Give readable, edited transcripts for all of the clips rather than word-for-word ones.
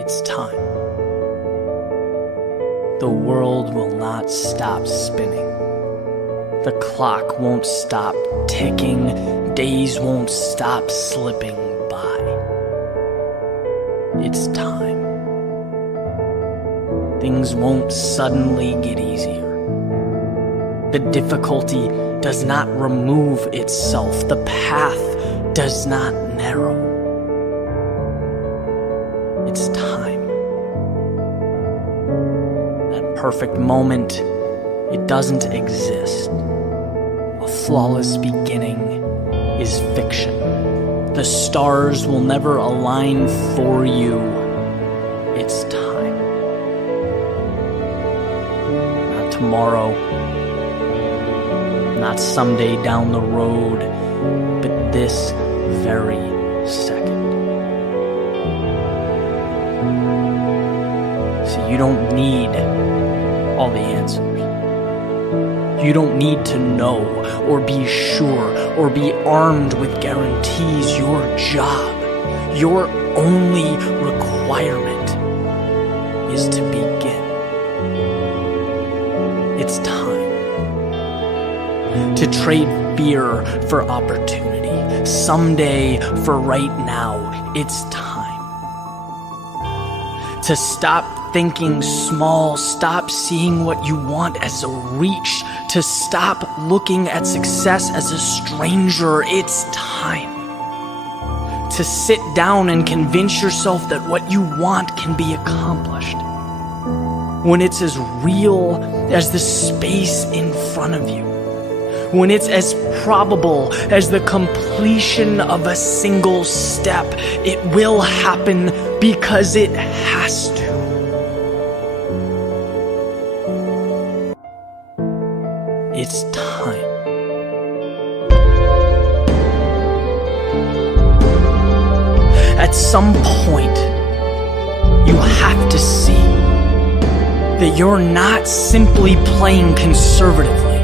It's time. The world will not stop spinning. The clock won't stop ticking. Days won't stop slipping by. It's time. Things won't suddenly get easier. The difficulty does not remove itself. The path does not narrow. It's time. That perfect moment, it doesn't exist. A flawless beginning is fiction. The stars will never align for you. It's time. Not tomorrow, not someday down the road, but this very second. So you don't need all the answers. You don't need to know or be sure or be armed with guarantees. Your job, your only requirement is to begin. It's time to trade fear for opportunity. Someday for right now. It's time to stop thinking small, stop seeing what you want as a reach, to stop looking at success as a stranger. It's time to sit down and convince yourself that what you want can be accomplished when it's as real as the space in front of you, when it's as probable as the completion of a single step. It will happen because it has to. It's time. At some point, you have to see that you're not simply playing conservatively.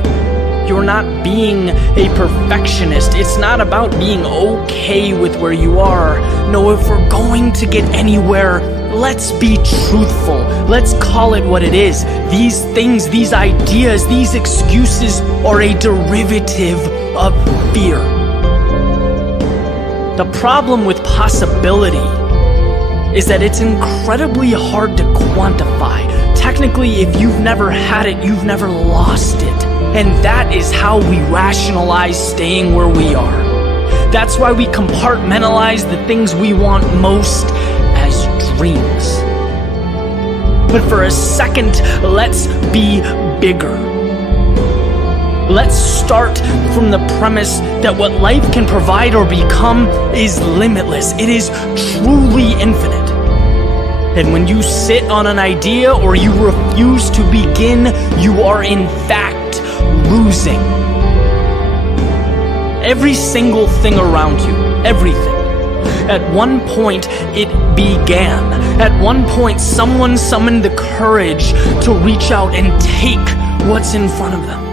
You're not being a perfectionist. It's not about being okay with where you are. No, if we're going to get anywhere, let's be truthful. Let's call it what it is. These things, these ideas, these excuses are a derivative of fear. The problem with possibility is that it's incredibly hard to quantify. Technically, if you've never had it, you've never lost it. And that is how we rationalize staying where we are. That's why we compartmentalize the things we want most as dreams. But for a second, let's be bigger. Let's start from the premise that what life can provide or become is limitless. It is truly infinite. And when you sit on an idea or you refuse to begin, you are in fact losing. Every single thing around you, everything. At one point, it began. At one point, someone summoned the courage to reach out and take what's in front of them.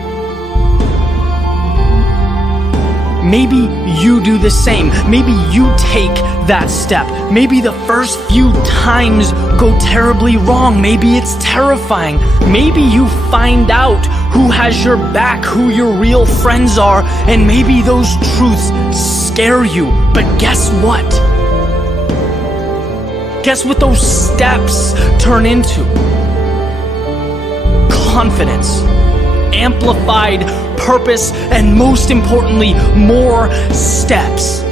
Maybe you do the same. Maybe you take that step. Maybe the first few times go terribly wrong. Maybe it's terrifying. Maybe you find out who has your back, who your real friends are, and maybe those truths scare you. But guess what? Guess what those steps turn into? Confidence, amplified purpose, and most importantly, more steps.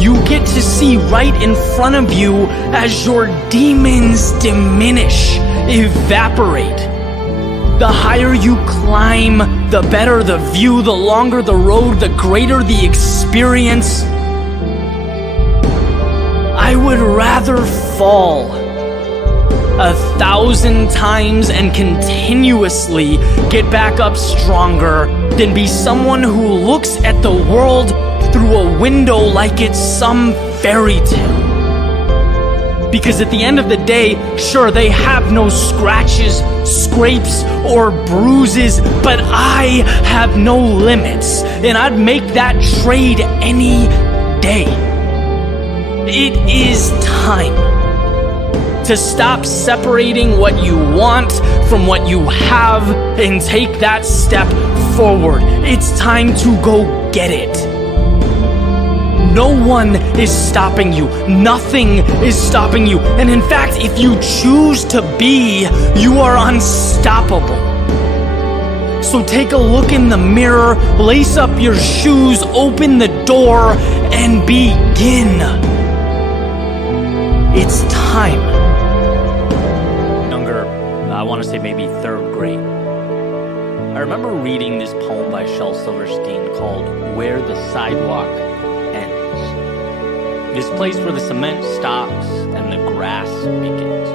You get to see right in front of you as your demons diminish, evaporate. The higher you climb, the better the view, the longer the road, the greater the experience. I would rather fall 1,000 times and continuously get back up stronger than be someone who looks at the world through a window like it's some fairy tale. Because at the end of the day, sure, they have no scratches, scrapes, or bruises, but I have no limits, and I'd make that trade any day. It is time. to stop separating what you want from what you have and take that step forward. It's time to go get it. No one is stopping you. Nothing is stopping you. And in fact, if you choose to be, you are unstoppable. So take a look in the mirror, lace up your shoes, open the door, and begin. It's time. Younger, I want to say maybe third grade. I remember reading this poem by Shel Silverstein called Where the Sidewalk Ends. This place where the cement stops and the grass begins.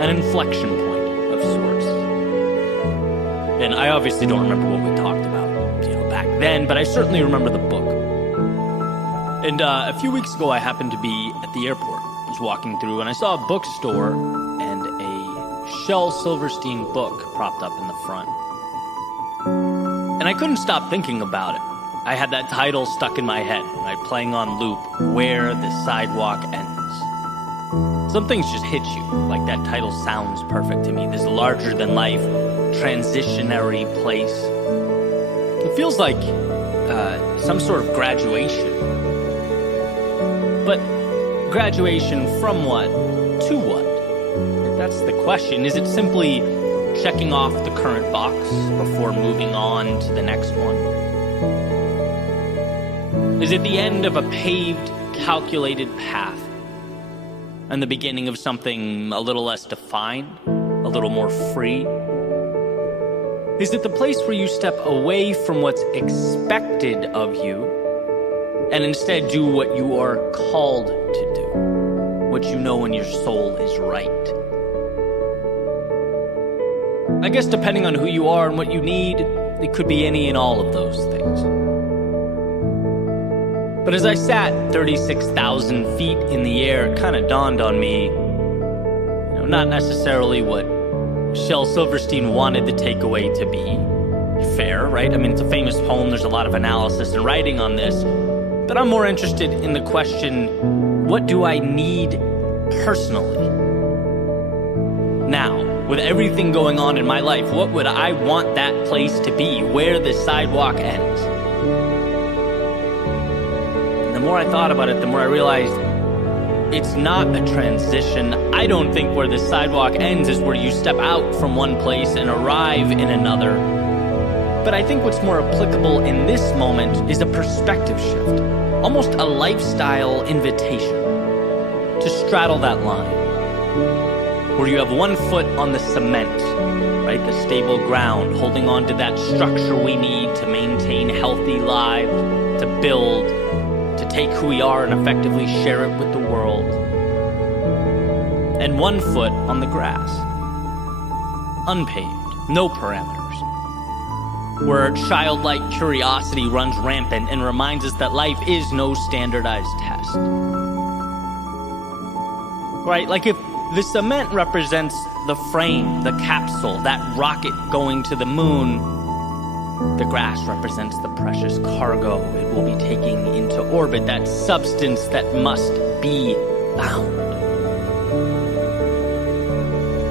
An inflection point of sorts. And I obviously don't remember what we talked about, back then, but I certainly remember the book. And a few weeks ago, I happened to be at the airport. I was walking through, and I saw a bookstore and a Shel Silverstein book propped up in the front. And I couldn't stop thinking about it. I had that title stuck in my head, right, playing on loop, Where the Sidewalk Ends. Some things just hit you, like that title sounds perfect to me. This larger-than-life, transitionary place. It feels like some sort of graduation. But graduation from what to what? That's the question. Is it simply checking off the current box before moving on to the next one? Is it the end of a paved, calculated path and the beginning of something a little less defined, a little more free? Is it the place where you step away from what's expected of you and instead do what you are called to do, what you know in your soul is right? I guess depending on who you are and what you need, it could be any and all of those things. But as I sat 36,000 feet in the air, it kind of dawned on me, not necessarily what Shel Silverstein wanted the takeaway to be. Fair, right? I mean, it's a famous poem. There's a lot of analysis and writing on this. But I'm more interested in the question, what do I need personally? Now, with everything going on in my life, what would I want that place to be, where the sidewalk ends? And the more I thought about it, the more I realized it's not a transition. I don't think where the sidewalk ends is where you step out from one place and arrive in another. But I think what's more applicable in this moment is a perspective shift, almost a lifestyle invitation to straddle that line, where you have one foot on the cement, right, the stable ground, holding on to that structure we need to maintain healthy lives, to build, to take who we are and effectively share it with the world. And one foot on the grass, unpaved, no parameters, where our childlike curiosity runs rampant and reminds us that life is no standardized test. Right? Like if the cement represents the frame, the capsule, that rocket going to the moon, the grass represents the precious cargo it will be taking into orbit, that substance that must be found.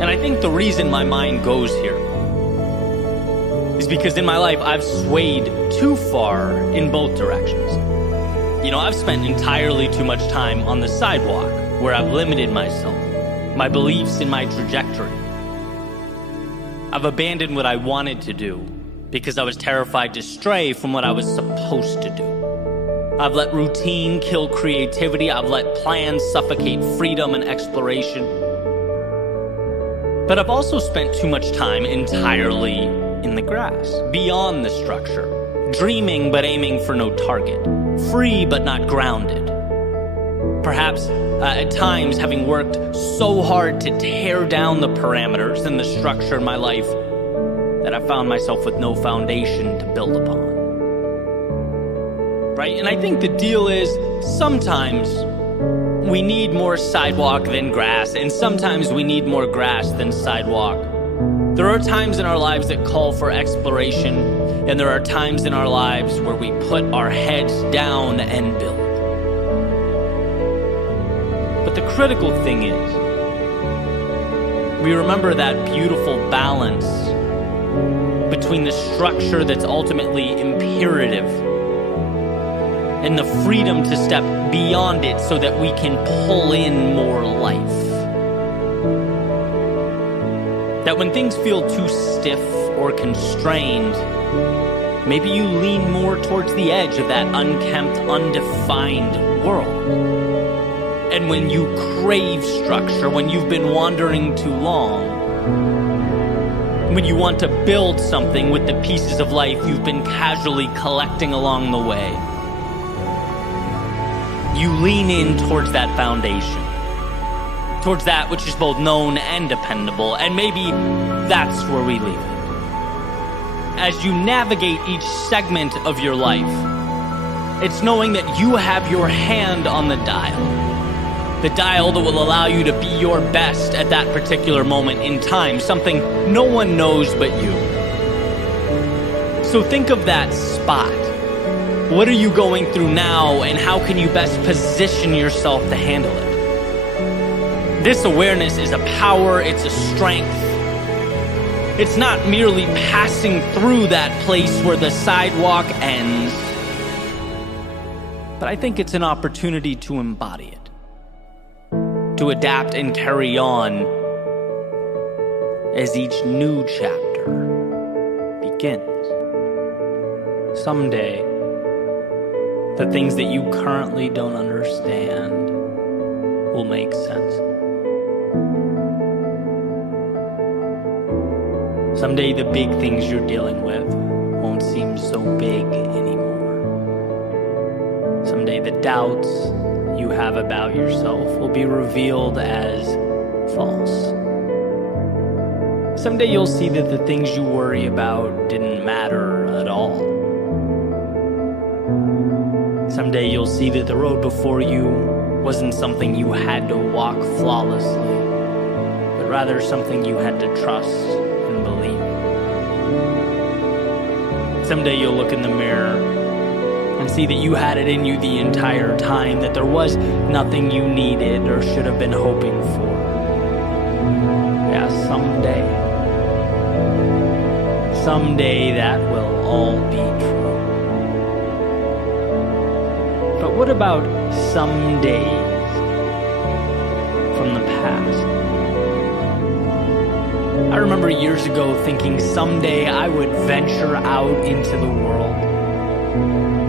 And I think the reason my mind goes here is because in my life I've swayed too far in both directions. I've spent entirely too much time on the sidewalk where I've limited myself, my beliefs in my trajectory. I've abandoned what I wanted to do because I was terrified to stray from what I was supposed to do. I've let routine kill creativity. I've let plans suffocate freedom and exploration. But I've also spent too much time entirely in the grass, beyond the structure, dreaming but aiming for no target, free but not grounded. Perhaps at times having worked so hard to tear down the parameters and the structure in my life that I found myself with no foundation to build upon. Right? And I think the deal is sometimes we need more sidewalk than grass, and sometimes we need more grass than sidewalk. There are times in our lives that call for exploration, and there are times in our lives where we put our heads down and build. But the critical thing is, we remember that beautiful balance between the structure that's ultimately imperative and the freedom to step beyond it so that we can pull in more life. That when things feel too stiff or constrained, maybe you lean more towards the edge of that unkempt, undefined world. And when you crave structure, when you've been wandering too long, when you want to build something with the pieces of life you've been casually collecting along the way, you lean in towards that foundation, towards that which is both known and dependable, and maybe that's where we leave it. As you navigate each segment of your life, it's knowing that you have your hand on the dial that will allow you to be your best at that particular moment in time, something no one knows but you. So think of that spot. What are you going through now, and how can you best position yourself to handle it? This awareness is a power, it's a strength. It's not merely passing through that place where the sidewalk ends, but I think it's an opportunity to embody it, to adapt and carry on as each new chapter begins. Someday, the things that you currently don't understand will make sense. Someday the big things you're dealing with won't seem so big anymore. Someday the doubts you have about yourself will be revealed as false. Someday you'll see that the things you worry about didn't matter at all. Someday you'll see that the road before you wasn't something you had to walk flawlessly, but rather something you had to trust and believe. Someday you'll look in the mirror and see that you had it in you the entire time, that there was nothing you needed or should have been hoping for. Yeah, someday that will all be true. But what about some days from the past? I remember years ago thinking someday I would venture out into the world.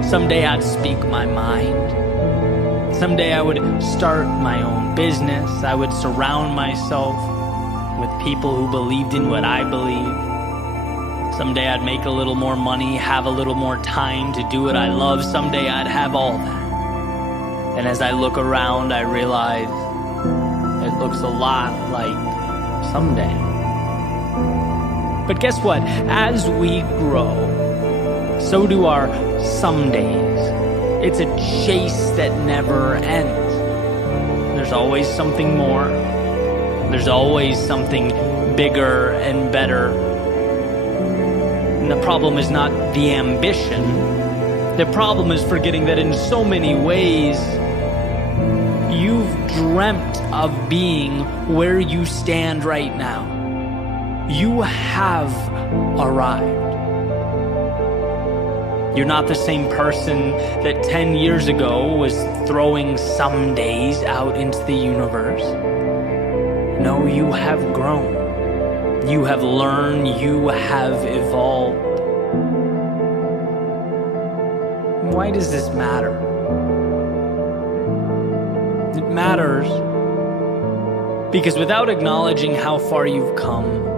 Someday I'd speak my mind. Someday I would start my own business. I would surround myself with people who believed in what I believed. Someday I'd make a little more money, have a little more time to do what I love. Someday I'd have all that. And as I look around, I realize it looks a lot like someday. But guess what? As we grow, so do our some days. It's a chase that never ends. There's always something more. There's always something bigger and better. And the problem is not the ambition. The problem is forgetting that in so many ways, you've dreamt of being where you stand right now. You have arrived. You're not the same person that 10 years ago was throwing some days out into the universe. No, you have grown. You have learned. You have evolved. Why does this matter? It matters because without acknowledging how far you've come,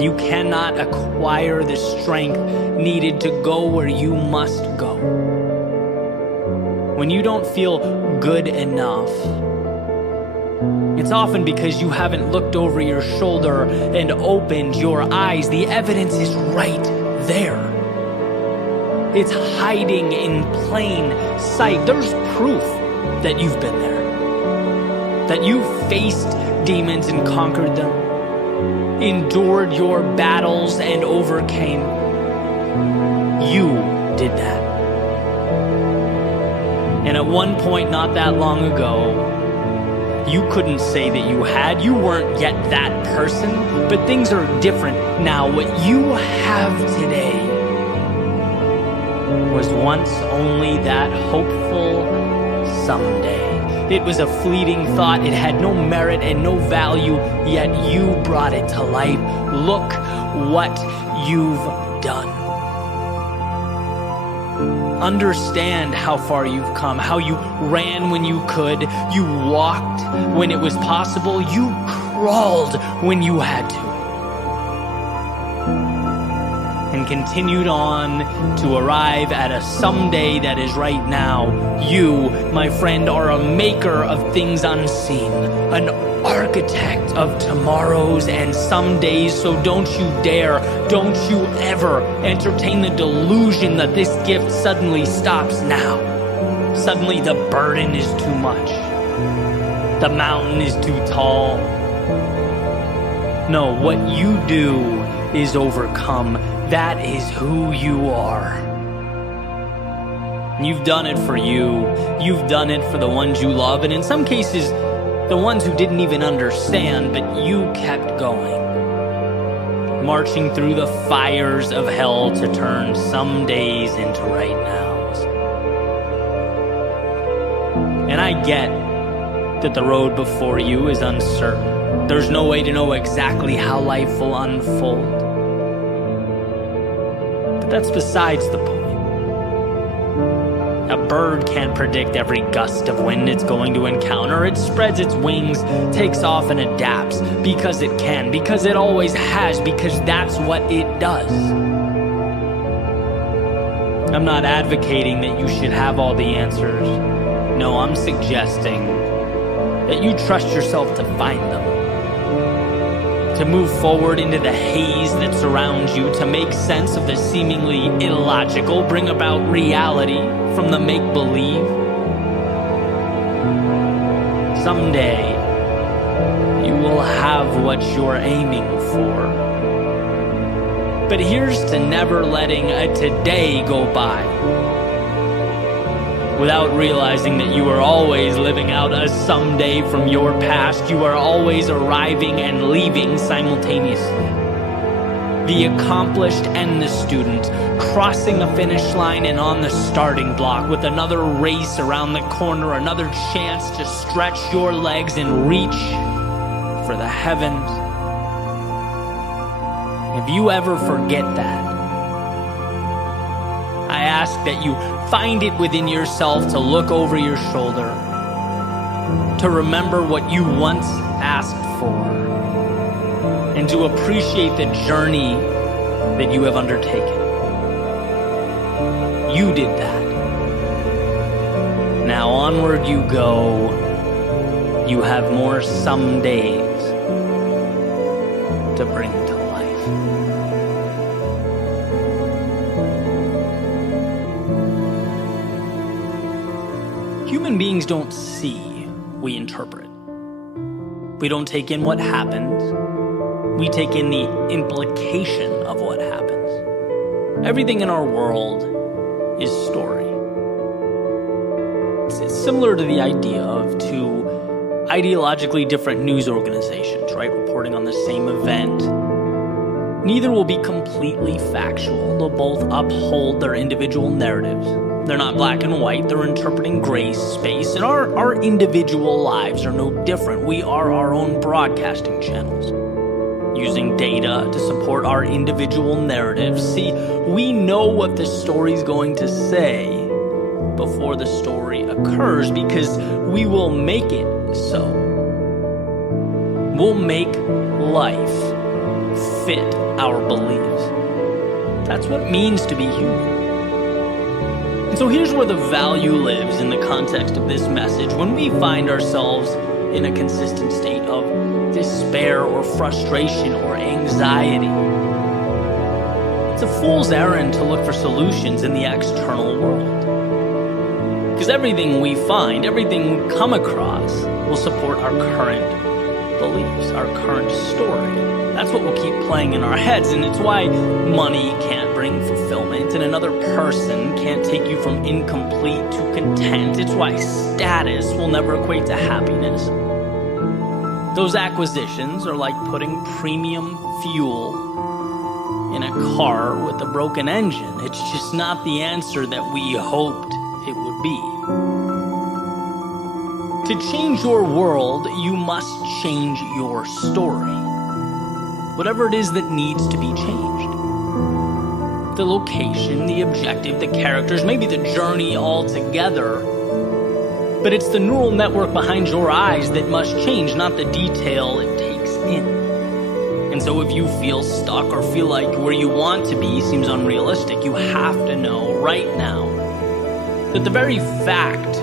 you cannot acquire the strength needed to go where you must go. When you don't feel good enough, it's often because you haven't looked over your shoulder and opened your eyes. The evidence is right there. It's hiding in plain sight. There's proof that you've been there, that you've faced demons and conquered them, endured your battles and overcame. You did that. And at one point not that long ago, You couldn't say that you had. You weren't yet that person, but things are different now. What you have today was once only that hopeful someday. It was a fleeting thought. It had no merit and no value, yet you brought it to life. Look what you've done. Understand how far you've come, how you ran when you could, you walked when it was possible, you crawled when you had to, and continued on to arrive at a someday that is right now. You, my friend, are a maker of things unseen, an architect of tomorrows and somedays, so don't you dare, don't you ever entertain the delusion that this gift suddenly stops now. Suddenly the burden is too much. The mountain is too tall. No, what you do is overcome. That is who you are. You've done it for you. You've done it for the ones you love, and in some cases, the ones who didn't even understand, but you kept going. Marching through the fires of hell to turn some days into right nows. And I get that the road before you is uncertain. There's no way to know exactly how life will unfold. But that's besides the point. A bird can't predict every gust of wind it's going to encounter. It spreads its wings, takes off, and adapts because it can, because it always has, because that's what it does. I'm not advocating that you should have all the answers. No, I'm suggesting that you trust yourself to find them. To move forward into the haze that surrounds you, to make sense of the seemingly illogical, bring about reality from the make-believe. Someday, you will have what you're aiming for. But here's to never letting a today go by without realizing that you are always living out a someday from your past. You are always arriving and leaving simultaneously. The accomplished and the student, crossing the finish line and on the starting block with another race around the corner, another chance to stretch your legs and reach for the heavens. If you ever forget that, I ask that you find it within yourself to look over your shoulder, to remember what you once asked for, and to appreciate the journey that you have undertaken. You did that. Now onward you go. You have more some days to bring to life. Human beings don't see, we interpret. We don't take in what happens. We take in the implication of what happens. Everything in our world is story. It's similar to the idea of two ideologically different news organizations, right? Reporting on the same event. Neither will be completely factual. They'll both uphold their individual narratives. They're not black and white. They're interpreting gray space. And our individual lives are no different. We are our own broadcasting channels, using data to support our individual narratives. See, we know what the story's going to say before the story occurs because we will make it so. We'll make life fit our beliefs. That's what it means to be human. And so here's where the value lives in the context of this message. When we find ourselves in a consistent state of despair or frustration or anxiety, it's a fool's errand to look for solutions in the external world. Because everything we find, everything we come across will support our current beliefs, our current story. That's what will keep playing in our heads, and it's why money can't bring fulfillment and another person can't take you from incomplete to content. It's why status will never equate to happiness. Those acquisitions are like putting premium fuel in a car with a broken engine. It's just not the answer that we hoped it would be. To change your world, you must change your story. Whatever it is that needs to be changed. The location, the objective, the characters, maybe the journey altogether. But it's the neural network behind your eyes that must change, not the detail it takes in. And so if you feel stuck or feel like where you want to be seems unrealistic, you have to know right now that the very fact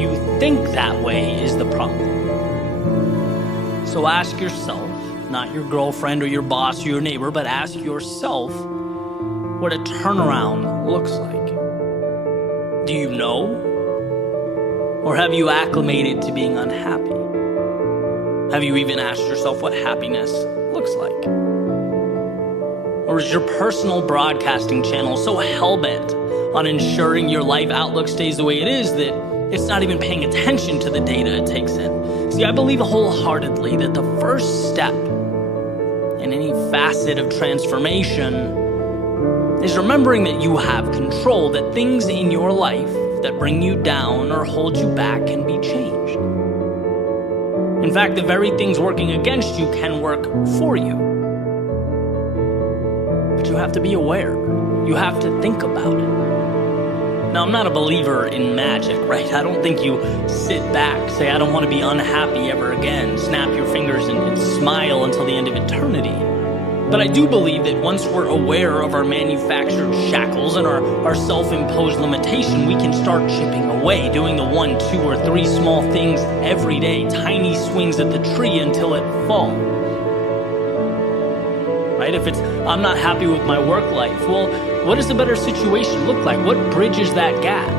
you think that way is the problem. So ask yourself, not your girlfriend or your boss or your neighbor, but ask yourself what a turnaround looks like. Do you know? Or have you acclimated to being unhappy? Have you even asked yourself what happiness looks like? Or is your personal broadcasting channel so hell-bent on ensuring your life outlook stays the way it is that it's not even paying attention to the data it takes in? See, I believe wholeheartedly that the first step in any facet of transformation is remembering that you have control, that things in your life that bring you down or hold you back can be changed. In fact, the very things working against you can work for you. But you have to be aware. You have to think about it. Now, I'm not a believer in magic, right? I don't think you sit back, say, I don't want to be unhappy ever again, snap your fingers and smile until the end of eternity. But I do believe that once we're aware of our manufactured shackles and our self-imposed limitation, we can start chipping away, doing the 1, 2, or 3 small things every day, tiny swings at the tree until it falls. Right? If it's, I'm not happy with my work life, well, what does a better situation look like? What bridges that gap?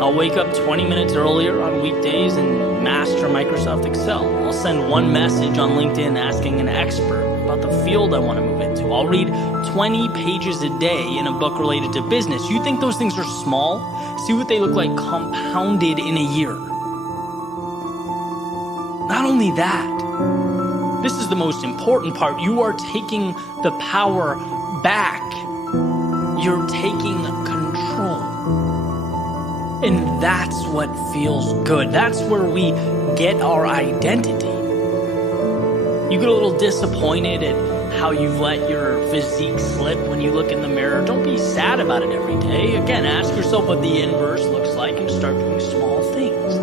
I'll wake up 20 minutes earlier on weekdays and master Microsoft Excel. I'll send one message on LinkedIn asking an expert about the field I want to move into. I'll read 20 pages a day in a book related to business. You think those things are small? See what they look like compounded in a year. Not only that, this is the most important part. You are taking the power back. You're taking control. And that's what feels good. That's where we get our identity. You get a little disappointed at how you've let your physique slip when you look in the mirror. Don't be sad about it every day. Again, ask yourself what the inverse looks like and start doing small things.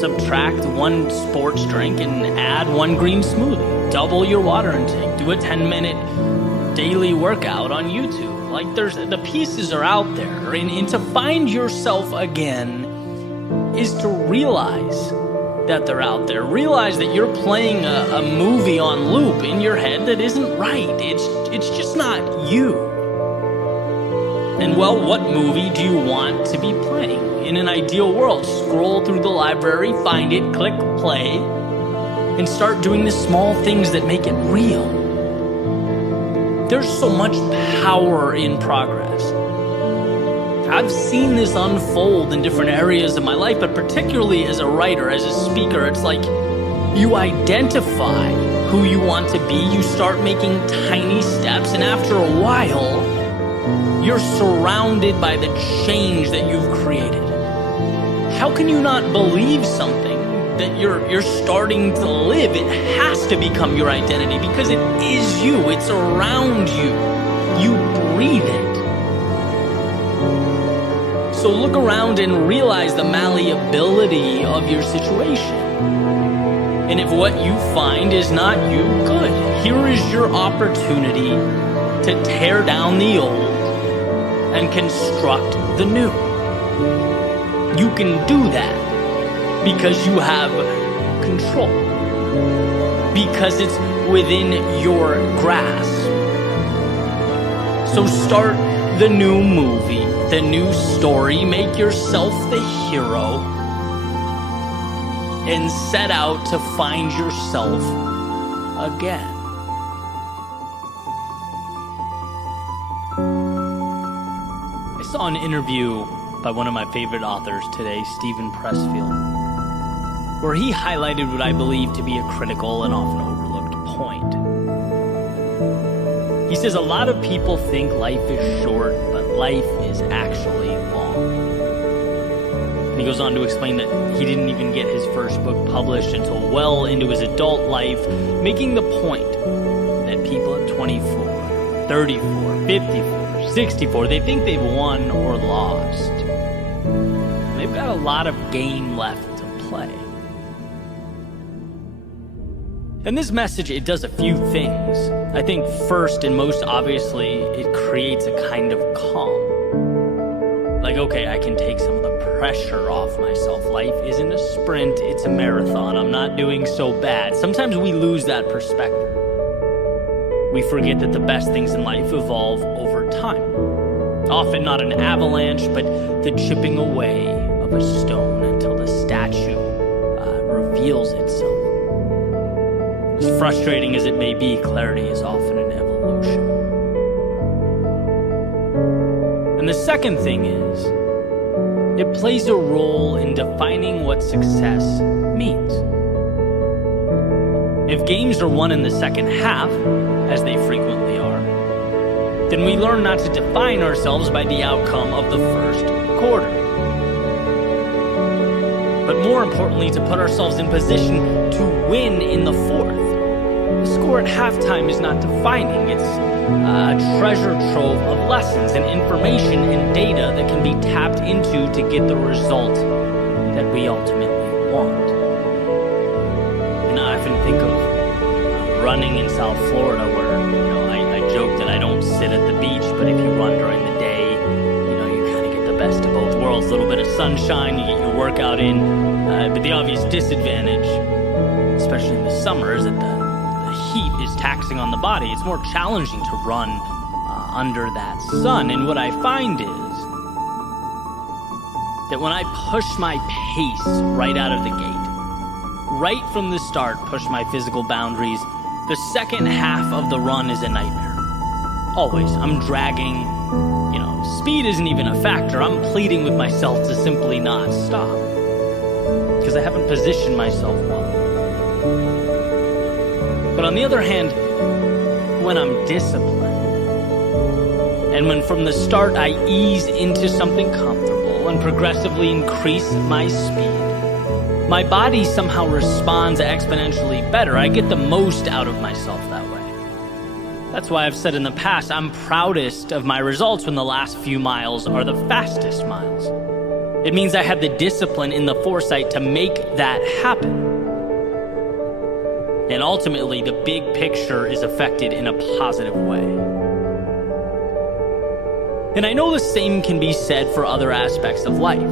Subtract 1 sports drink and add 1 green smoothie. Double your water intake. Do a 10-minute daily workout on YouTube. Like the pieces are out there, and to find yourself again is to realize that they're out there. Realize that you're playing a movie on loop in your head that isn't right. It's just not you. And well, what movie do you want to be playing? In an ideal world, scroll through the library, find it, click play, and start doing the small things that make it real. There's so much power in progress. I've seen this unfold in different areas of my life, but particularly as a writer, as a speaker, it's like you identify who you want to be, you start making tiny steps, and after a while, you're surrounded by the change that you've created. How can you not believe something that you're starting to live? It has to become your identity because it is you. It's around you. You breathe it. So look around and realize the malleability of your situation. And if what you find is not you, good. Here is your opportunity to tear down the old and construct the new. You can do that because you have control, because it's within your grasp. So start the new movie, the new story, make yourself the hero, and set out to find yourself again. I saw an interview by one of my favorite authors today, Stephen Pressfield. where he highlighted what I believe to be a critical and often overlooked point. He says a lot of people think life is short, but life is actually long. And he goes on to explain that he didn't even get his first book published until well into his adult life, making the point that people at 24, 34, 54, 64, they think they've won or lost. And they've got a lot of game left to play. And this message, it does a few things. I think first and most obviously, it creates a kind of calm. Like, okay, I can take some of the pressure off myself. Life isn't a sprint, it's a marathon. I'm not doing so bad. Sometimes we lose that perspective. We forget that the best things in life evolve over time. Often not an avalanche, but the chipping away of a stone until the statue reveals itself. As frustrating as it may be, clarity is often an evolution. And the second thing is, it plays a role in defining what success means. If games are won in the second half, as they frequently are, then we learn not to define ourselves by the outcome of the first quarter. But more importantly, to put ourselves in position to win in the fourth. The score at halftime is not defining. It's a treasure trove of lessons and information and data that can be tapped into to get the result that we ultimately want. And I often think of running in South Florida where, I joke that I don't sit at the beach, but if you run during the day, you kind of get the best of both worlds. A little bit of sunshine, you get your workout in, but the obvious disadvantage, especially in the summer, is that the heat is taxing on the body. It's more challenging to run under that sun. And what I find is that when I push my pace right out of the gate, right from the start, push my physical boundaries, the second half of the run is a nightmare. Always. I'm dragging, speed isn't even a factor. I'm pleading with myself to simply not stop because I haven't positioned myself well. But on the other hand, when I'm disciplined, and when from the start I ease into something comfortable and progressively increase my speed, my body somehow responds exponentially better. I get the most out of myself that way. That's why I've said in the past, I'm proudest of my results when the last few miles are the fastest miles. It means I had the discipline and the foresight to make that happen. And ultimately, the big picture is affected in a positive way. And I know the same can be said for other aspects of life.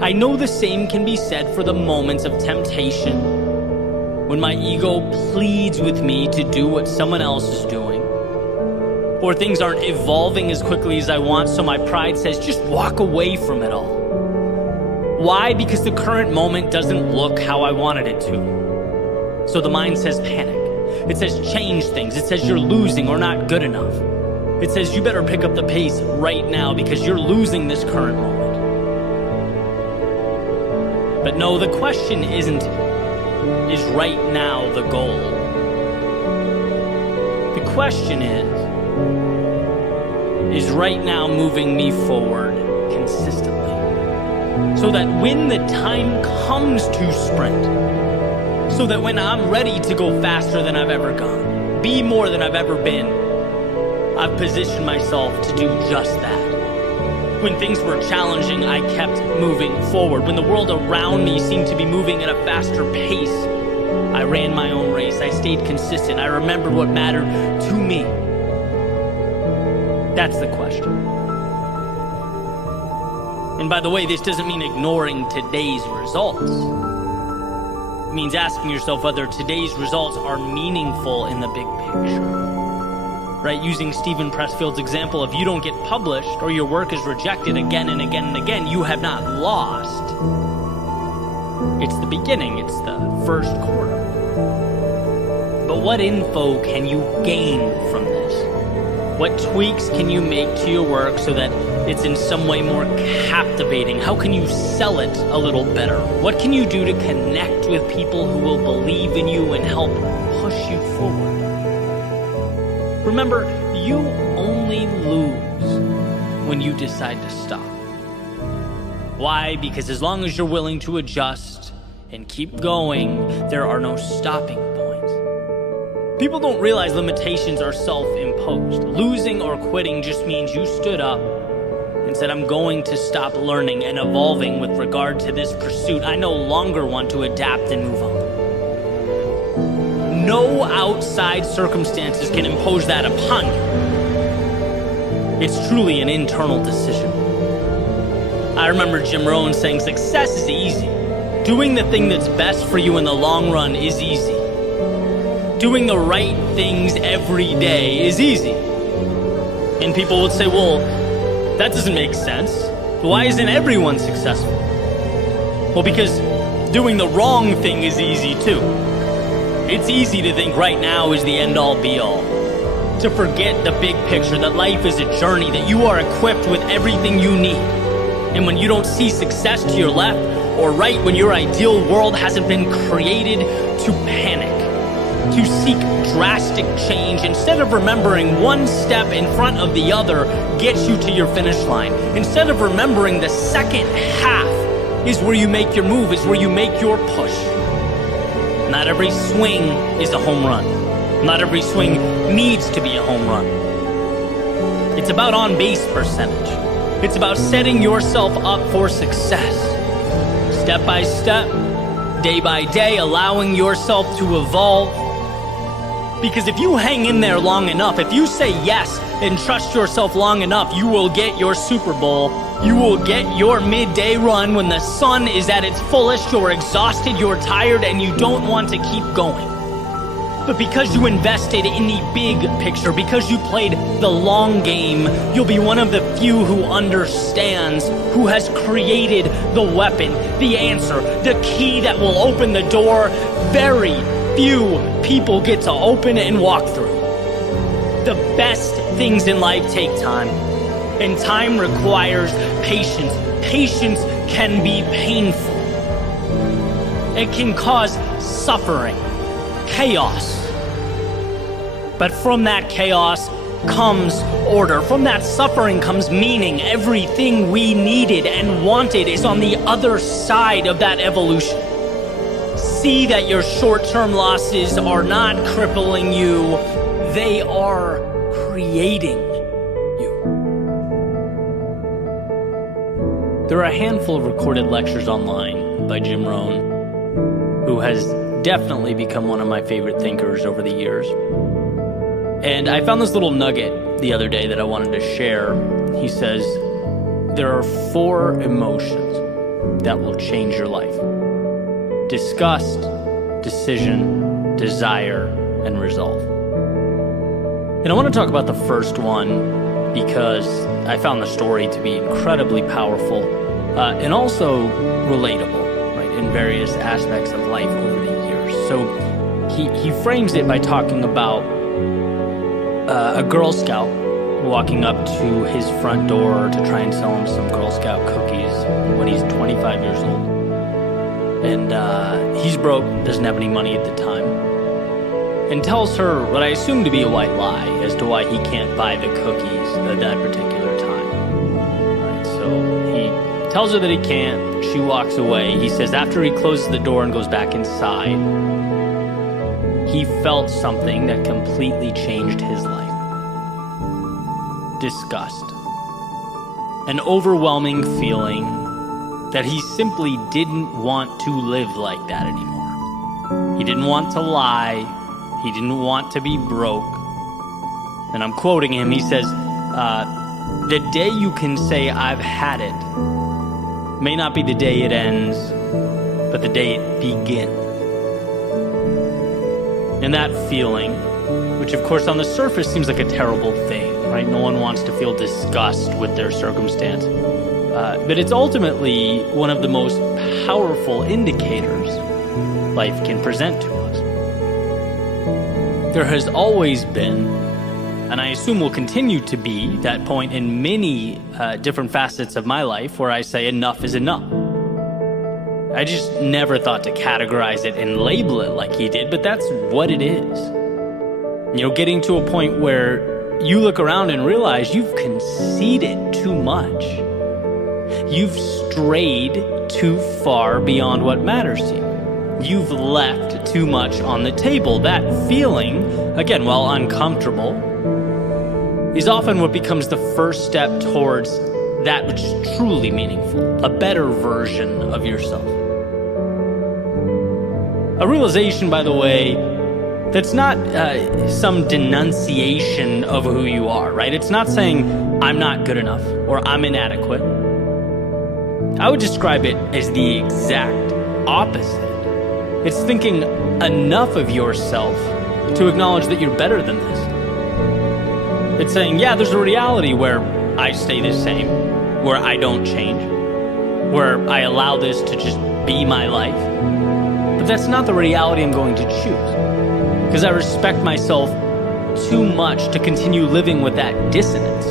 I know the same can be said for the moments of temptation, when my ego pleads with me to do what someone else is doing, or things aren't evolving as quickly as I want, so my pride says, just walk away from it all. Why? Because the current moment doesn't look how I wanted it to. So the mind says panic. It says change things. It says you're losing or not good enough. It says you better pick up the pace right now because you're losing this current moment. But no, the question isn't, is right now the goal? The question is right now moving me forward consistently? So that when the time comes to sprint, so that when I'm ready to go faster than I've ever gone, be more than I've ever been, I've positioned myself to do just that. When things were challenging, I kept moving forward. When the world around me seemed to be moving at a faster pace, I ran my own race. I stayed consistent. I remembered what mattered to me. That's the question. And by the way, this doesn't mean ignoring today's results. It means asking yourself whether today's results are meaningful in the big picture. Right? Using Stephen Pressfield's example, if you don't get published or your work is rejected again and again and again, you have not lost. It's the beginning. It's the first quarter. But what info can you gain from this? What tweaks can you make to your work so that it's in some way more captivating? How can you sell it a little better? What can you do to connect with people who will believe in you and help push you forward? Remember, you only lose when you decide to stop. Why? Because as long as you're willing to adjust and keep going, there are no stopping points. People don't realize limitations are self-imposed. Losing or quitting just means you stood up and said, I'm going to stop learning and evolving with regard to this pursuit. I no longer want to adapt and move on. No outside circumstances can impose that upon you. It's truly an internal decision. I remember Jim Rohn saying success is easy. Doing the thing that's best for you in the long run is easy. Doing the right things every day is easy. And people would say, well, that doesn't make sense. Why isn't everyone successful? Well, because doing the wrong thing is easy too. It's easy to think right now is the end-all be-all. To forget the big picture, that life is a journey, that you are equipped with everything you need. And when you don't see success to your left or right, when your ideal world hasn't been created, to panic, to seek drastic change, instead of remembering one step in front of the other gets you to your finish line. Instead of remembering the second half is where you make your move, is where you make your push. Not every swing is a home run. Not every swing needs to be a home run. It's about on-base percentage. It's about setting yourself up for success. Step by step, day by day, allowing yourself to evolve. Because if you hang in there long enough, if you say yes and trust yourself long enough, you will get your Super Bowl. You will get your midday run when the sun is at its fullest, you're exhausted, you're tired, and you don't want to keep going. But because you invested in the big picture, because you played the long game, you'll be one of the few who understands, who has created the weapon, the answer, the key that will open the door very few people get to open and walk through. The best things in life take time. And time requires patience. Patience can be painful. It can cause suffering, chaos. But from that chaos comes order. From that suffering comes meaning. Everything we needed and wanted is on the other side of that evolution. See that your short-term losses are not crippling you. They are creating. There are a handful of recorded lectures online by Jim Rohn, who has definitely become one of my favorite thinkers over the years. And I found this little nugget the other day that I wanted to share. He says, there are 4 emotions that will change your life: disgust, decision, desire, and resolve. And I want to talk about the first one because I found the story to be incredibly powerful and also relatable, right, in various aspects of life over the years. So he frames it by talking about a Girl Scout walking up to his front door to try and sell him some Girl Scout cookies when he's 25 years old. And he's broke, doesn't have any money at the time, and tells her what I assume to be a white lie as to why he can't buy the cookies at that particular time. Right, so he tells her that he can't. She walks away. He says after he closes the door and goes back inside, he felt something that completely changed his life. Disgust. An overwhelming feeling that he simply didn't want to live like that anymore. He didn't want to lie. He didn't want to be broke. And I'm quoting him. He says, the day you can say I've had it may not be the day it ends, but the day it begins. And that feeling, which of course on the surface seems like a terrible thing, right? No one wants to feel disgust with their circumstance. But it's ultimately one of the most powerful indicators life can present to us. There has always been And I assume will continue to be that point in many different facets of my life where I say enough is enough. I just never thought to categorize it and label it like he did, but that's what it is. Getting to a point where you look around and realize you've conceded too much. You've strayed too far beyond what matters to you. You've left too much on the table. That feeling, again, while uncomfortable, is often what becomes the first step towards that which is truly meaningful, a better version of yourself. A realization, by the way, that's not some denunciation of who you are, right? It's not saying, I'm not good enough or I'm inadequate. I would describe it as the exact opposite. It's thinking enough of yourself to acknowledge that you're better than this. It's saying, yeah, there's a reality where I stay the same, where I don't change, where I allow this to just be my life. But that's not the reality I'm going to choose, because I respect myself too much to continue living with that dissonance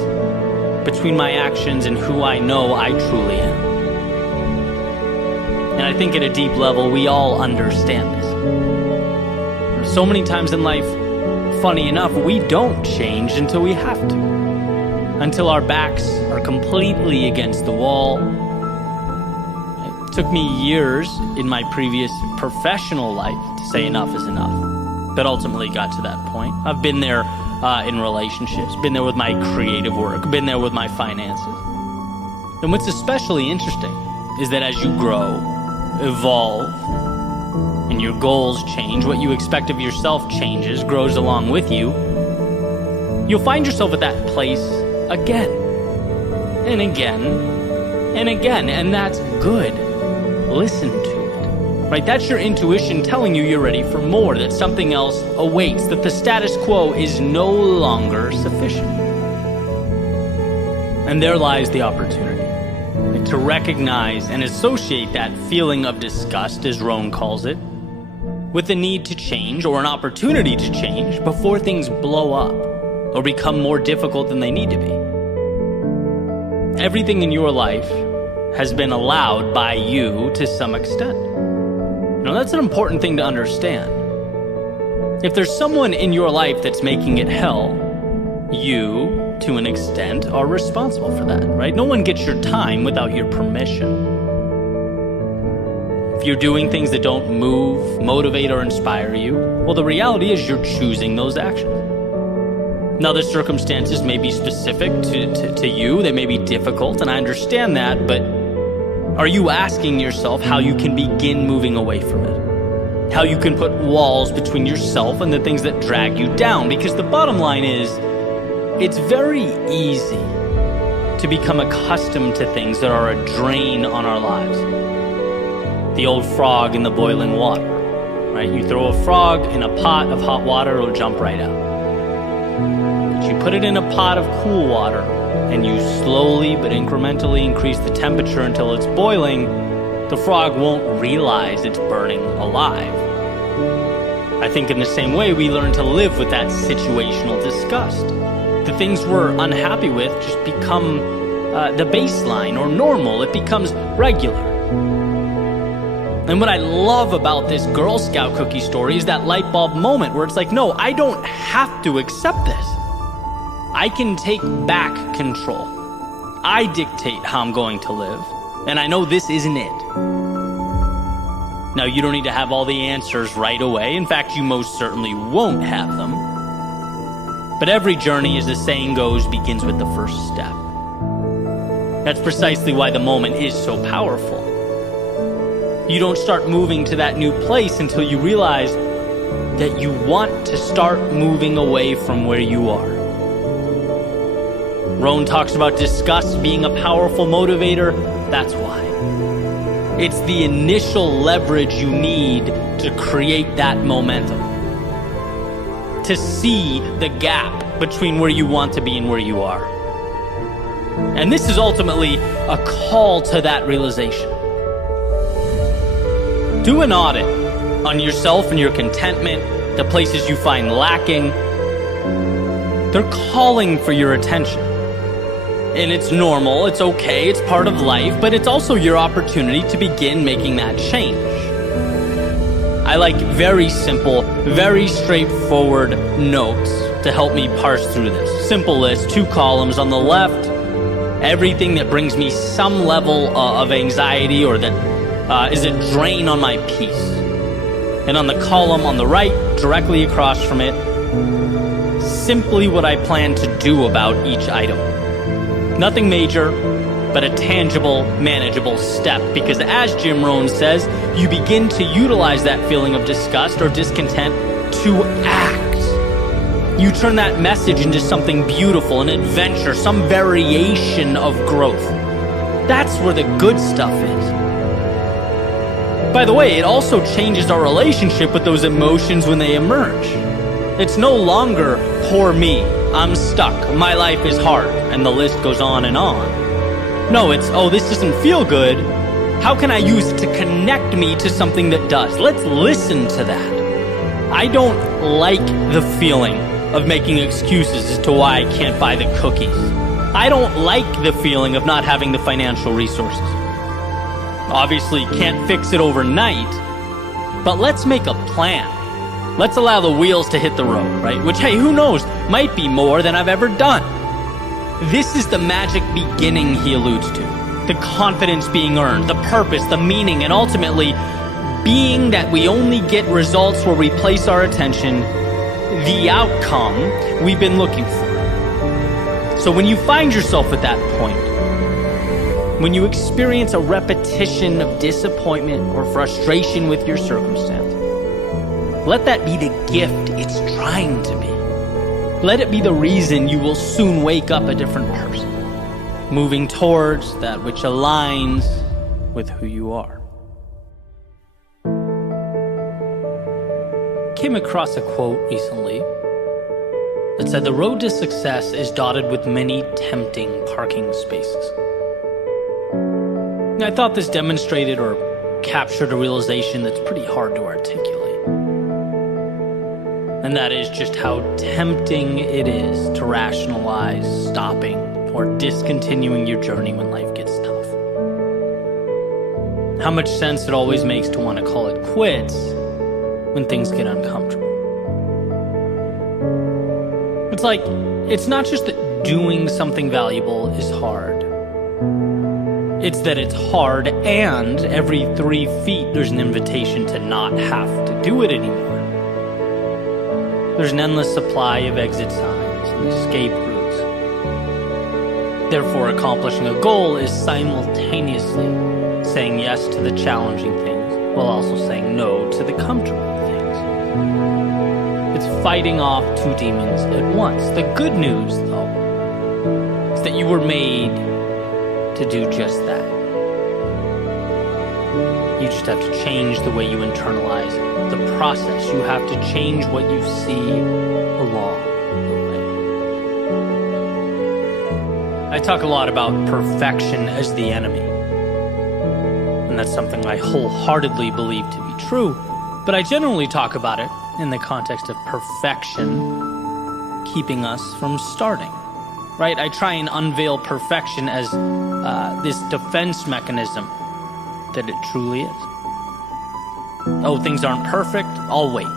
between my actions and who I know I truly am. And I think at a deep level, we all understand this. So many times in life, funny enough, we don't change until we have to. Until our backs are completely against the wall. It took me years in my previous professional life to say enough is enough. But ultimately got to that point. I've been there in relationships, been there with my creative work, been there with my finances. And what's especially interesting is that as you grow, evolve, and your goals change, what you expect of yourself changes, grows along with you, you'll find yourself at that place again, and again, and again, and that's good. Listen to it, right? That's your intuition telling you you're ready for more, that something else awaits, that the status quo is no longer sufficient. And there lies the opportunity. To recognize and associate that feeling of disgust, as Rohn calls it, with the need to change or an opportunity to change before things blow up or become more difficult than they need to be. Everything in your life has been allowed by you to some extent. That's an important thing to understand. If there's someone in your life that's making it hell, you, to an extent, are responsible for that, right? No one gets your time without your permission. If you're doing things that don't move, motivate, or inspire you, well, the reality is you're choosing those actions. Now, the circumstances may be specific to you, they may be difficult, and I understand that, but are you asking yourself how you can begin moving away from it? How you can put walls between yourself and the things that drag you down? Because the bottom line is, it's very easy to become accustomed to things that are a drain on our lives. The old frog in the boiling water, right? You throw a frog in a pot of hot water, it'll jump right out. But you put it in a pot of cool water, and you slowly but incrementally increase the temperature until it's boiling, the frog won't realize it's burning alive. I think in the same way, we learn to live with that situational disgust. The things we're unhappy with just become the baseline or normal. It becomes regular. And what I love about this Girl Scout cookie story is that light bulb moment where it's like, no, I don't have to accept this. I can take back control. I dictate how I'm going to live, and I know this isn't it. Now, you don't need to have all the answers right away. In fact, you most certainly won't have them. But every journey, as the saying goes, begins with the first step. That's precisely why the moment is so powerful. You don't start moving to that new place until you realize that you want to start moving away from where you are. Rohn talks about disgust being a powerful motivator. That's why. It's the initial leverage you need to create that momentum. To see the gap between where you want to be and where you are. And this is ultimately a call to that realization. Do an audit on yourself and your contentment, the places you find lacking, They're calling for your attention. And it's normal, it's okay, it's part of life, but it's also your opportunity to begin making that change. I like very simple, very straightforward notes to help me parse through this. Simple list, 2 columns. On the left, everything that brings me some level of anxiety or that is a drain on my peace. And on the column on the right, directly across from it, simply what I plan to do about each item. Nothing major, but a tangible, manageable step. Because as Jim Rohn says, you begin to utilize that feeling of disgust or discontent to act. You turn that message into something beautiful, an adventure, some variation of growth. That's where the good stuff is. By the way, it also changes our relationship with those emotions when they emerge. It's no longer, poor me, I'm stuck, my life is hard, and the list goes on and on. No, it's, oh, this doesn't feel good. How can I use it to connect me to something that does? Let's listen to that. I don't like the feeling of making excuses as to why I can't buy the cookies. I don't like the feeling of not having the financial resources. Obviously, can't fix it overnight, but let's make a plan. Let's allow the wheels to hit the road, right? Which, hey, who knows, might be more than I've ever done. This is the magic beginning he alludes to. The confidence being earned, the purpose, the meaning, and ultimately being that we only get results where we place our attention, the outcome we've been looking for. So when you find yourself at that point, when you experience a repetition of disappointment or frustration with your circumstance, let that be the gift it's trying to be. Let it be the reason you will soon wake up a different person, moving towards that which aligns with who you are. Came across a quote recently that said, "The road to success is dotted with many tempting parking spaces." And I thought this demonstrated or captured a realization that's pretty hard to articulate. And that is just how tempting it is to rationalize stopping or discontinuing your journey when life gets tough. How much sense it always makes to want to call it quits when things get uncomfortable. It's like, it's not just that doing something valuable is hard. It's that it's hard, and every 3 feet there's an invitation to not have to do it anymore. There's an endless supply of exit signs and escape routes. Therefore, accomplishing a goal is simultaneously saying yes to the challenging things while also saying no to the comfortable things. It's fighting off 2 demons at once. The good news, though, is that you were made to do just that. You just have to change the way you internalize the process. You have to change what you see along the way. I talk a lot about perfection as the enemy. And that's something I wholeheartedly believe to be true. But I generally talk about it in the context of perfection keeping us from starting. Right? I try and unveil perfection as this defense mechanism that it truly is. Oh, things aren't perfect, I'll wait.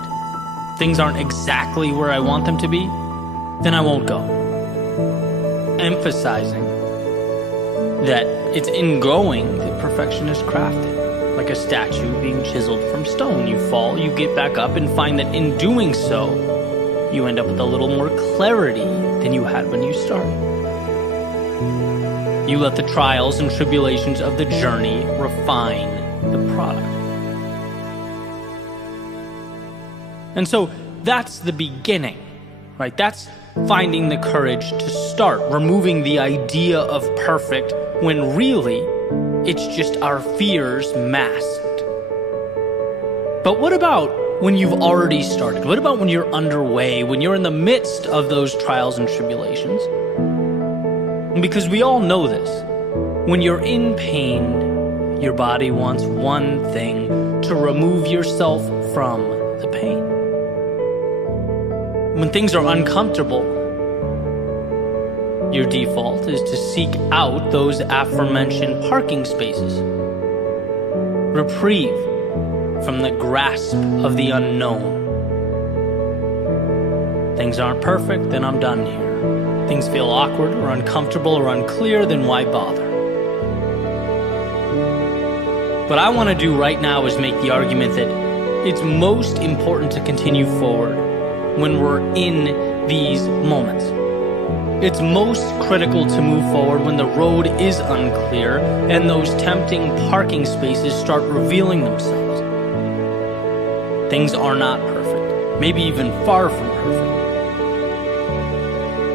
Things aren't exactly where I want them to be, then I won't go. Emphasizing that it's in going that perfection is crafted. Like a statue being chiseled from stone. You fall, you get back up, and find that in doing so, you end up with a little more clarity than you had when you started. You let the trials and tribulations of the journey refine the product. And so that's the beginning, right? That's finding the courage to start, removing the idea of perfect when really it's just our fears masked. But what about when you've already started? What about when you're underway, when you're in the midst of those trials and tribulations? Because we all know this. When you're in pain, your body wants one thing: to remove yourself from the pain. When things are uncomfortable, your default is to seek out those aforementioned parking spaces. Reprieve from the grasp of the unknown. Things aren't perfect, then I'm done here. Things feel awkward or uncomfortable or unclear, then why bother? What I want to do right now is make the argument that it's most important to continue forward when we're in these moments. It's most critical to move forward when the road is unclear and those tempting parking spaces start revealing themselves. Things are not perfect, maybe even far from perfect.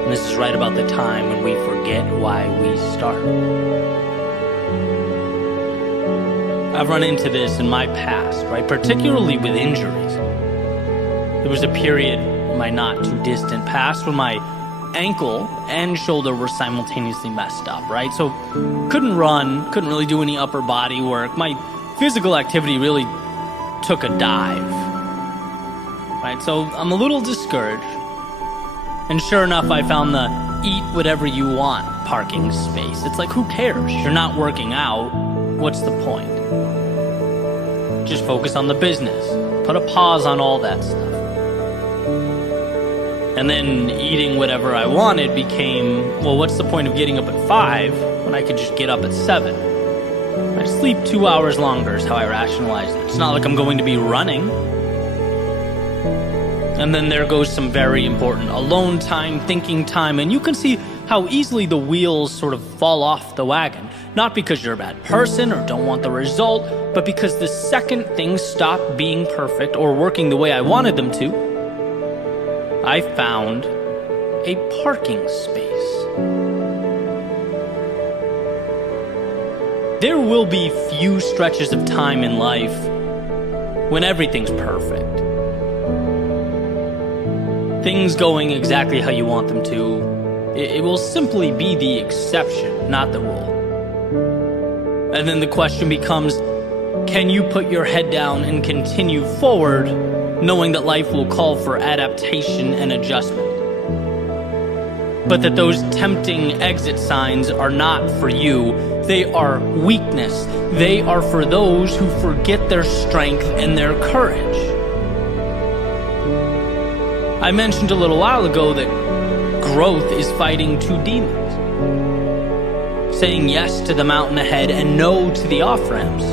And this is right about the time when we forget why we start. I've run into this in my past, right? Particularly with injuries. There was a period in my not too distant past when my ankle and shoulder were simultaneously messed up, right? So couldn't run, couldn't really do any upper body work. My physical activity really took a dive, right? So I'm a little discouraged. And sure enough, I found the eat whatever you want parking space. It's like, who cares? You're not working out. What's the point? Just focus on the business. Put a pause on all that stuff. And then eating whatever I wanted became, well, what's the point of getting up at 5 when I could just get up at 7? I'd sleep 2 hours longer is how I rationalized it. It's not like I'm going to be running. And then there goes some very important alone time, thinking time, and you can see how easily the wheels sort of fall off the wagon. Not because you're a bad person or don't want the result, but because the second things stop being perfect or working the way I wanted them to, I found a parking space. There will be few stretches of time in life when everything's perfect. Things going exactly how you want them to, it will simply be the exception, not the rule. And then the question becomes, can you put your head down and continue forward, knowing that life will call for adaptation and adjustment? But that those tempting exit signs are not for you. They are weakness. They are for those who forget their strength and their courage. I mentioned a little while ago that growth is fighting two demons. Saying yes to the mountain ahead and no to the off-ramps.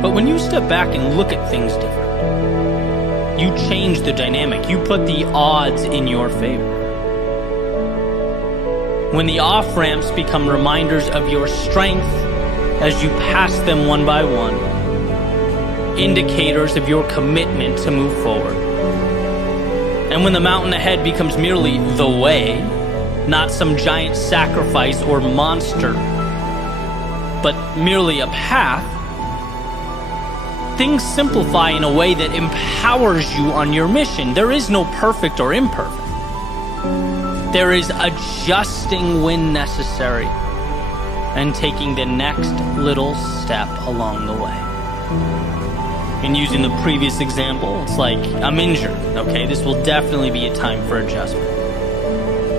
But when you step back and look at things different, you change the dynamic. You put the odds in your favor. When the off-ramps become reminders of your strength as you pass them one by one, indicators of your commitment to move forward. And when the mountain ahead becomes merely the way, not some giant sacrifice or monster, but merely a path, things simplify in a way that empowers you on your mission. There is no perfect or imperfect. There is adjusting when necessary and taking the next little step along the way. And using the previous example, it's like I'm injured, okay? This will definitely be a time for adjustment.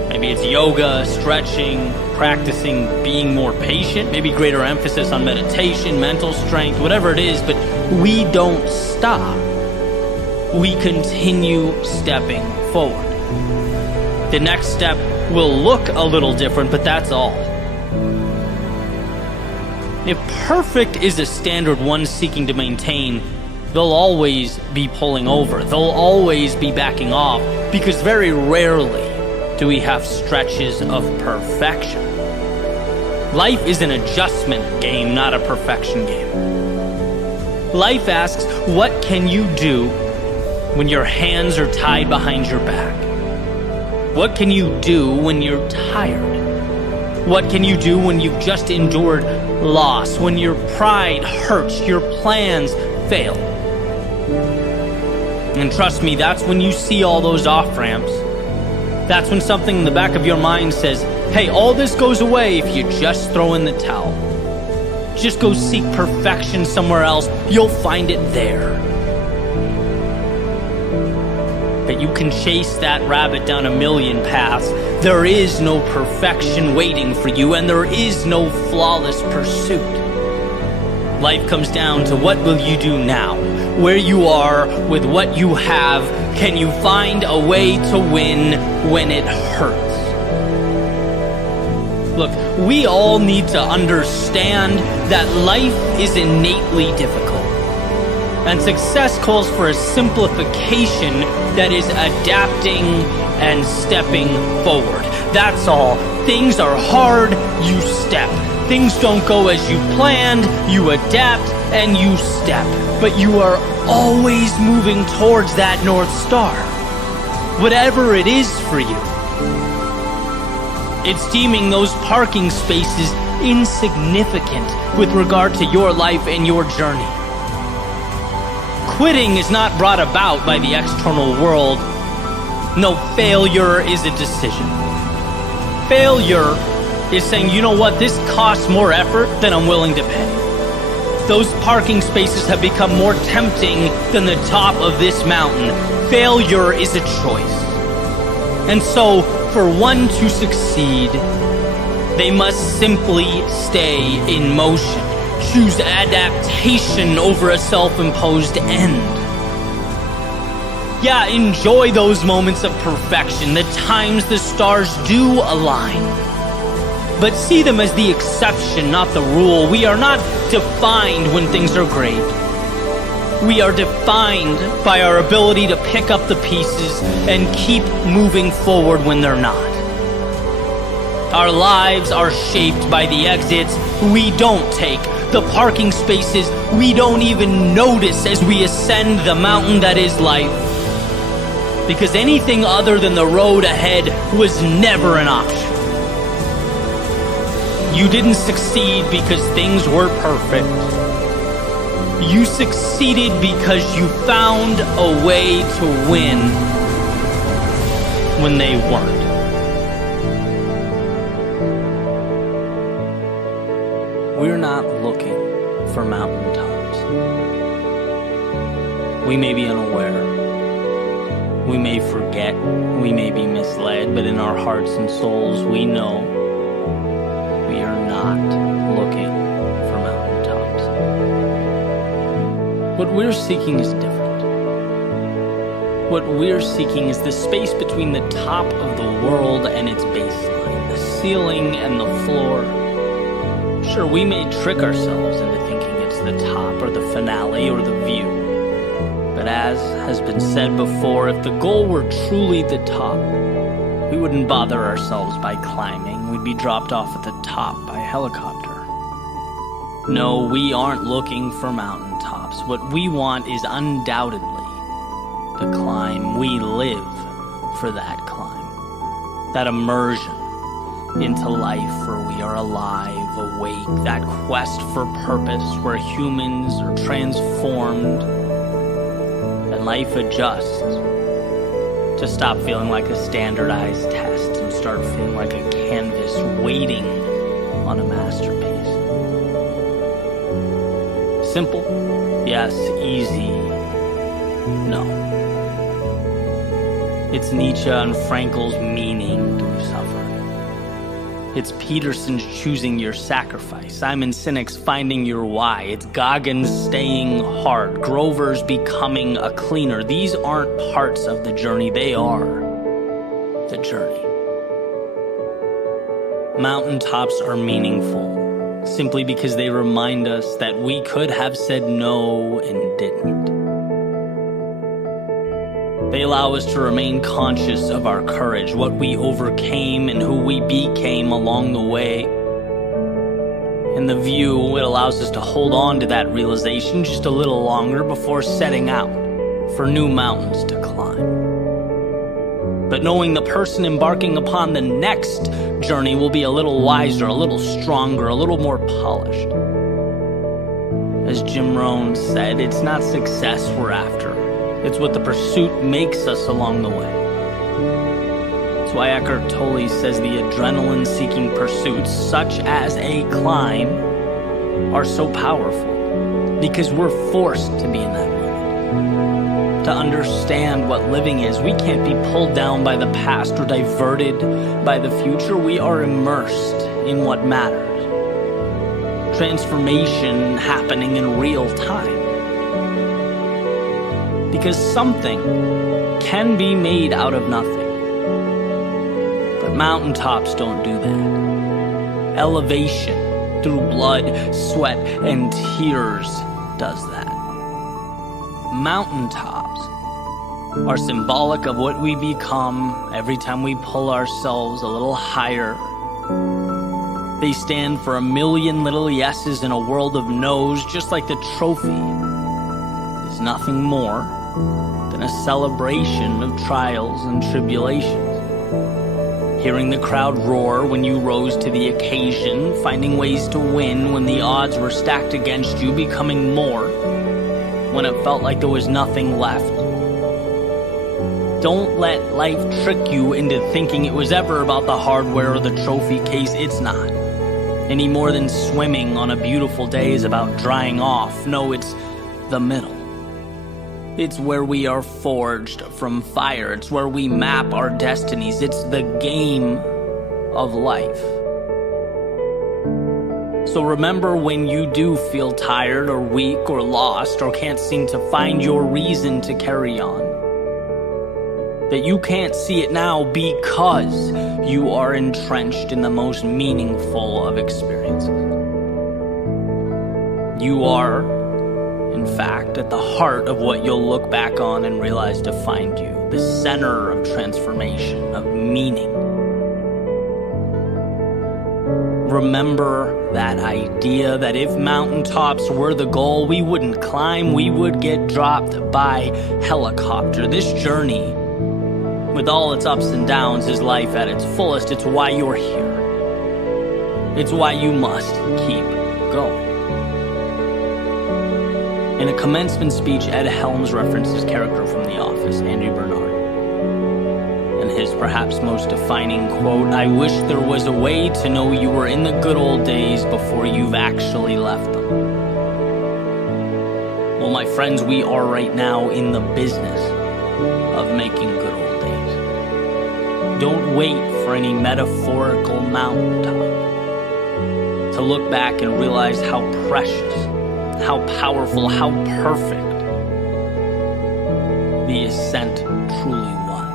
Maybe it's yoga, stretching, practicing being more patient, maybe greater emphasis on meditation, mental strength, whatever it is, but we don't stop. We continue stepping forward. The next step will look a little different, but that's all. If perfect is a standard one seeking to maintain, they'll always be pulling over. They'll always be backing off, because very rarely do we have stretches of perfection. Life is an adjustment game, not a perfection game. Life asks, what can you do when your hands are tied behind your back? What can you do when you're tired? What can you do when you've just endured loss, when your pride hurts, your plans fail? And trust me, that's when you see all those off-ramps. That's when something in the back of your mind says, hey, all this goes away if you just throw in the towel. Just go seek perfection somewhere else. You'll find it there. that you can chase that rabbit down a million paths. There is no perfection waiting for you, and there is no flawless pursuit. Life comes down to what will you do now? Where you are with what you have, can you find a way to win when it hurts? Look, we all need to understand that life is innately difficult. And success calls for a simplification that is adapting and stepping forward. That's all. Things are hard, you step. Things don't go as you planned, you adapt and you step. But you are always moving towards that North Star, whatever it is for you. It's deeming those parking spaces insignificant with regard to your life and your journey. Quitting is not brought about by the external world. No, failure is a decision. Failure is saying, you know what, this costs more effort than I'm willing to pay. Those parking spaces have become more tempting than the top of this mountain. Failure is a choice. And so, for one to succeed, they must simply stay in motion. Choose adaptation over a self-imposed end. Yeah, enjoy those moments of perfection, the times the stars do align. But see them as the exception, not the rule. We are not defined when things are great. We are defined by our ability to pick up the pieces and keep moving forward when they're not. Our lives are shaped by the exits we don't take, the parking spaces we don't even notice as we ascend the mountain that is life. Because anything other than the road ahead was never an option. You didn't succeed because things were perfect. You succeeded because you found a way to win when they weren't. We're not looking for mountaintops. We may be unaware. We may forget. We may be misled. But in our hearts and souls, we know we are not looking for mountaintops. What we're seeking is different. What we're seeking is the space between the top of the world and its baseline, the ceiling and the floor. Sure, we may trick ourselves into thinking it's the top or the finale or the view. But as has been said before, if the goal were truly the top, we wouldn't bother ourselves by climbing. We'd be dropped off at the top by helicopter. No, we aren't looking for mountaintops. What we want is undoubtedly the climb. We live for that climb, that immersion into life where we are alive, awake, that quest for purpose where humans are transformed and life adjusts to stop feeling like a standardized test and start feeling like a canvas waiting on a masterpiece. Simple? Yes. Easy? No. It's Nietzsche and Frankl's meaning to suffer. It's Peterson's choosing your sacrifice. Simon Sinek's finding your why. It's Goggins staying hard. Grover's becoming a cleaner. These aren't parts of the journey. They are the journey. Mountaintops are meaningful simply because they remind us that we could have said no and didn't. They allow us to remain conscious of our courage, what we overcame and who we became along the way. In the view, it allows us to hold on to that realization just a little longer before setting out for new mountains to climb. But knowing the person embarking upon the next journey will be a little wiser, a little stronger, a little more polished. As Jim Rohn said, it's not success we're after. It's what the pursuit makes us along the way. That's why Eckhart Tolle says the adrenaline-seeking pursuits, such as a climb, are so powerful. Because we're forced to be in that moment. To understand what living is, we can't be pulled down by the past or diverted by the future. We are immersed in what matters. Transformation happening in real time. Because something can be made out of nothing. But mountaintops don't do that. Elevation through blood, sweat, and tears does that. Mountaintops are symbolic of what we become every time we pull ourselves a little higher. They stand for a million little yeses in a world of no's, just like the trophy is nothing more than a celebration of trials and tribulations. Hearing the crowd roar when you rose to the occasion, finding ways to win when the odds were stacked against you, becoming more when it felt like there was nothing left. Don't let life trick you into thinking it was ever about the hardware or the trophy case. It's not. Any more than swimming on a beautiful day is about drying off. No, it's the middle. It's where we are forged from fire. It's where we map our destinies. It's the game of life. So remember, when you do feel tired or weak or lost or can't seem to find your reason to carry on, that you can't see it now because you are entrenched in the most meaningful of experiences. You are, in fact, at the heart of what you'll look back on and realize defined you, the center of transformation, of meaning. Remember that idea that if mountaintops were the goal, we wouldn't climb, we would get dropped by helicopter. This journey, with all its ups and downs, is life at its fullest. It's why you're here. It's why you must keep going. In a commencement speech, Ed Helms referenced his character from The Office, Andy Bernard. And his perhaps most defining quote, "I wish there was a way to know you were in the good old days before you've actually left them." Well, my friends, we are right now in the business of making good old days. Don't wait for any metaphorical mountaintop to look back and realize how precious, how powerful, how perfect the ascent truly was.